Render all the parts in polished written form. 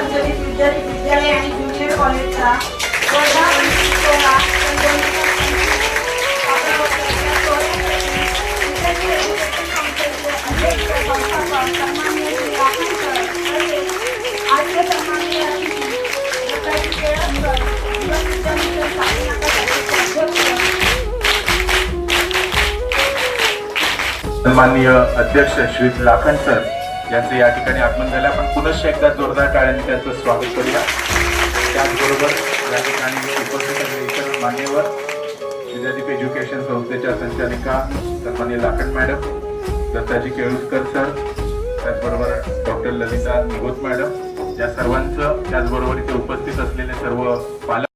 संचलित विद्यालय आणि ज्युनियर कॉलेजचा वर्धा सोहळा सन्माननीय अध्यक्ष श्री लाखन सर यांचे या ठिकाणी आगमन झाले. आपण पुनश्च एकदा जोरदार टाळ्यांनी त्यांचं स्वागत करूया. त्याचबरोबर या ठिकाणी उपस्थित असलेले इतर मान्यवर विद्यादीप एज्युकेशन संस्थेच्या संचालिका सन्माननीय लाखन मॅडम, दत्ताजी केळुसकर सर, त्याचबरोबर डॉक्टर ललिता निघोत मॅडम, या सर्वांचं त्याचबरोबर इथे उपस्थित असलेले सर्व पालक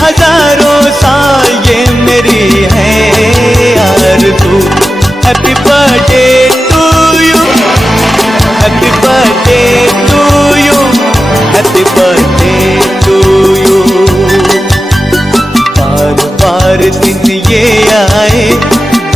हजारों साल ये मेरी है आरज़ू। Happy birthday to you, happy birthday to you, happy birthday to you. बार बार दिन ये आए,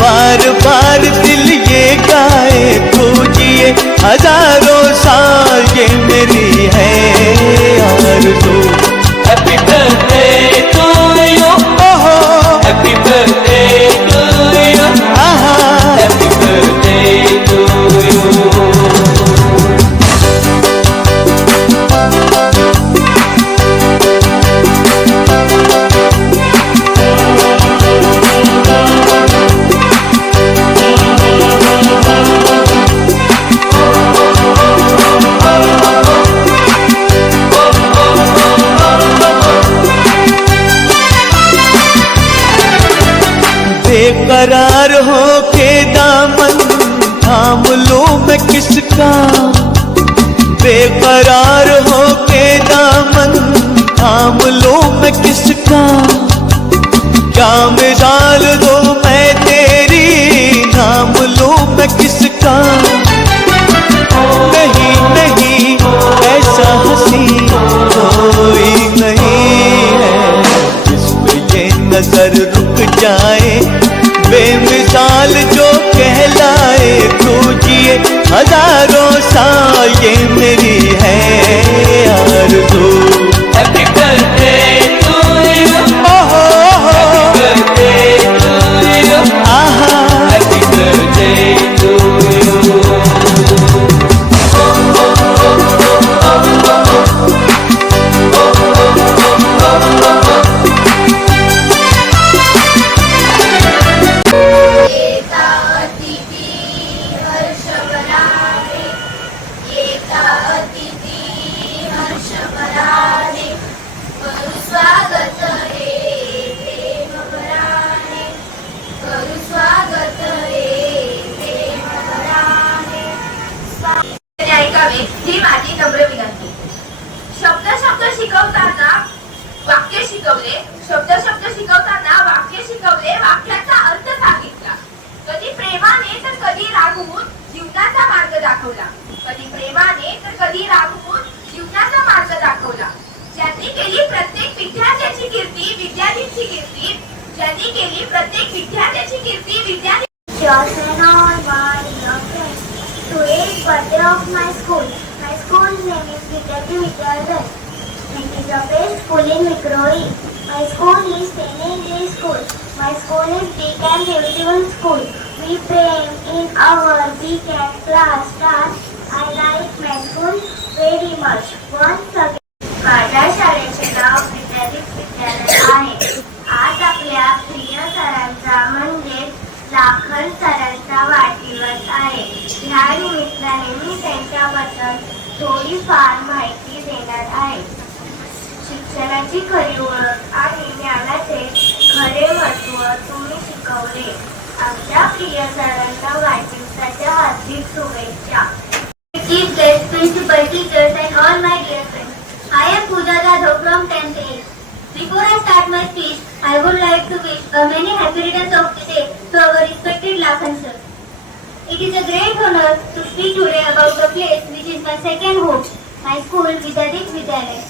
बार बार दिल ये गाए, तू जिए हजारों साल ये मेरी है आरज़ू। हैप्पी बर्थडे टू यू, ओहो हैप्पी बर्थडे टू यू, आहा हैप्पी बर्थडे टू यू। बेकरार हो के दामन थाम लूं मैं किसका, बेकरार हो के दामन थाम लूं मैं किसका। क्या मिसाल दो मैं तेरी, नाम लूं मैं किसका। नहीं नहीं ऐसा हंसी कोई नहीं है जिस पे ये नजर रुक जाए, बेमिसाल जो कहलाए, तू जिए हजारों साल ये मेरी है आरज़ू। हैप्पी बर्थडे टू यू, ओहो हैप्पी बर्थडे टू यू, आहा हैप्पी बर्थडे टू यू। ही माझी नम्र विनंती. शब्द विद्यार्थ्यांची कीर्ती, ज्यांनी केली प्रत्येक विद्यार्थ्याची कीर्ती विद्यार्थी Teachers and all my dear friends, today is birthday of my school. My school's name is Vidyarthi Vidyalaya. It is a best school in Vikrori. My school is St. Andrew's School. My school is big and beautiful school. We pray in our big and class class. I like my school very much. Once again, माझ्या शाळेचे नाव विद्यार्थी विद्यालय आहे. आज आपल्या प्रिय सरांचा म्हणजे लाखन सरांचा वाढदिवस आहे. ह्या निमित्ताने मी त्यांच्याबद्दल थोडीफार माहिती देणार आहे. शिक्षणाची खरी ओळख आणि ज्ञानाचे खरे महत्त्व तुम्ही शिकवले. आमच्या प्रिय सरांना वाढदिवसाच्या हार्दिक शुभेच्छा. Chief guest, principal, teachers and all my dear friends. I am Pooja Jadhav from 10th A. Before I start my speech, I would like to wish a many happy returns of the day to our respected Lakhan sir. It is a great honor to speak today about the place which is my second home, my school, Vidyarthi Vidyalaya.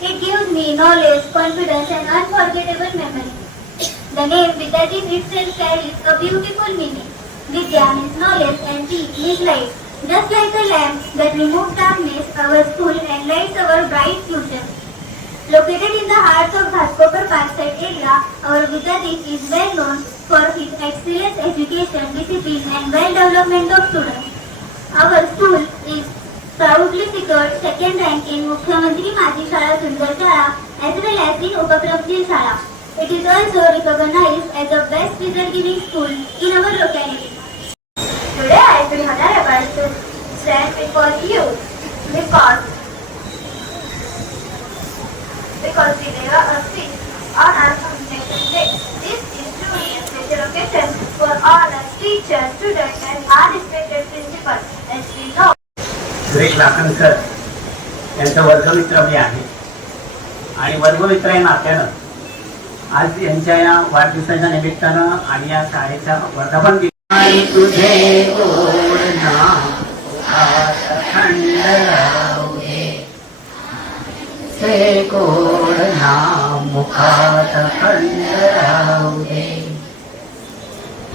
It gives me knowledge, confidence and unforgettable memories. The name Vidyarthi itself carries a beautiful meaning. Vidya means knowledge and Ti means light. Just like a lamp that removes darkness, our school and lights our bright future. Located in the heart of Ghaskopar Parkside area, our Vidyarthi is well known for its excellent education, discipline and well-development of students. Our school is proudly secured second rank in Mukhyamantri Maji Shala Sundar Shala as well as in Upakramji Shala. It is also recognized as the best result-giving school in our locality. Today I feel honorable to stand before you because we never assist on our Foundation Day. This is truly a special occasion for all our teachers, students and our respected principals. As we know, Suresh Lakhan sir यांचं वर्गमित्र मी आहे आणि वर्गमित्र या नात्यानं आज यांच्या या वाढदिवसाच्या निमित्तानं आणि या शाळेच्या वर्धापन दिनानिमित्त तुझे गोड नाम अखंड राहू दे, ते गोड नाम मुखात अखंड राहू दे.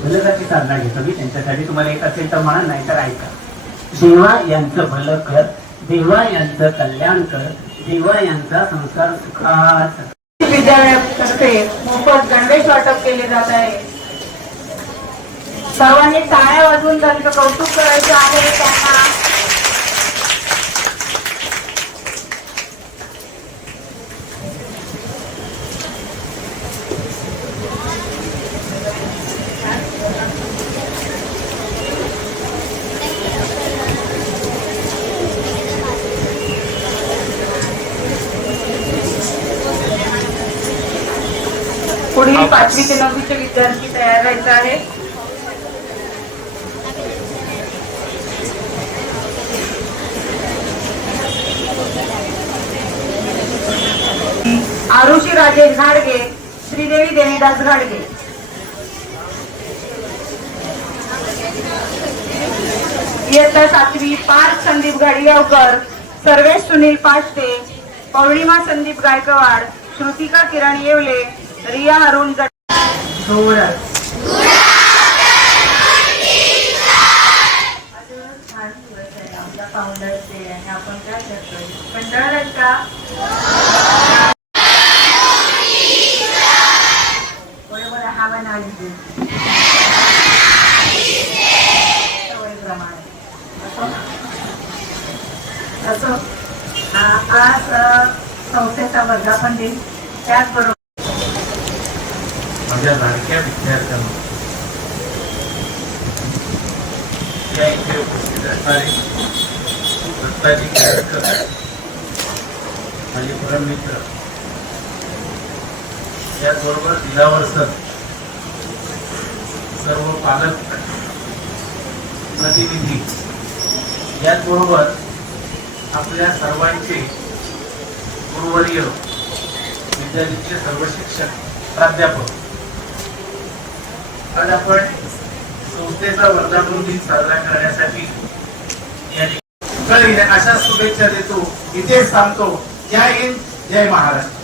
भल्यासाठी साधना घेतो मी त्यांच्यासाठी. तुम्हाला एक असेल तर म्हणा, नाही तर ऐका. देवा यांचं भलं कर, देवा यांचं कल्याण कर, देवा यांचा संसार सुखात. विद्यालयातर्फे मोफत गणवेश वाटप केले जात आहे. सर्वांनी टाळ्या वाजवून त्यांचं कौतुक करायचं आहे. त्यांना पुढील 5वी ते 9वीचे विद्यार्थी तयार व्हायचे आहे. आरुषी राजेश घाडगे, श्रीदेवी देवीदास घाडगे. इयत्ता 7वी पार्थ संदीप गाडीगावकर, सर्वेश सुनील पाष्टे, पौर्णिमा संदीप गायकवाड, श्रुतिका किरण येवले, रिया अरुण जट. आपला फाउंडर्स डे आणि आपण काय करतोय, कंटाळात का? बरोबर, हा बनावी सवयीप्रमाणे असं आज संस्थेचा वर्धापन दिन. त्याचबरोबर माझ्या लाडक्या विद्यार्थ्यांना या इथे उपस्थित असणारे दत्ताजी केळकर, माझे परममित्र, त्याचबरोबर दिलावर सर, सर्व पालक प्रतिनिधी, याचबरोबर आपल्या सर्वांचे गुरुवर्य, विद्यार्थीचे सर्व शिक्षक, प्राध्यापक, आज आपण संस्थेचा वर्धापन दिन साजरा करण्यासाठी अशा शुभेच्छा देतो. इथेच थांबतो. जय हिंद, जय महाराष्ट्र.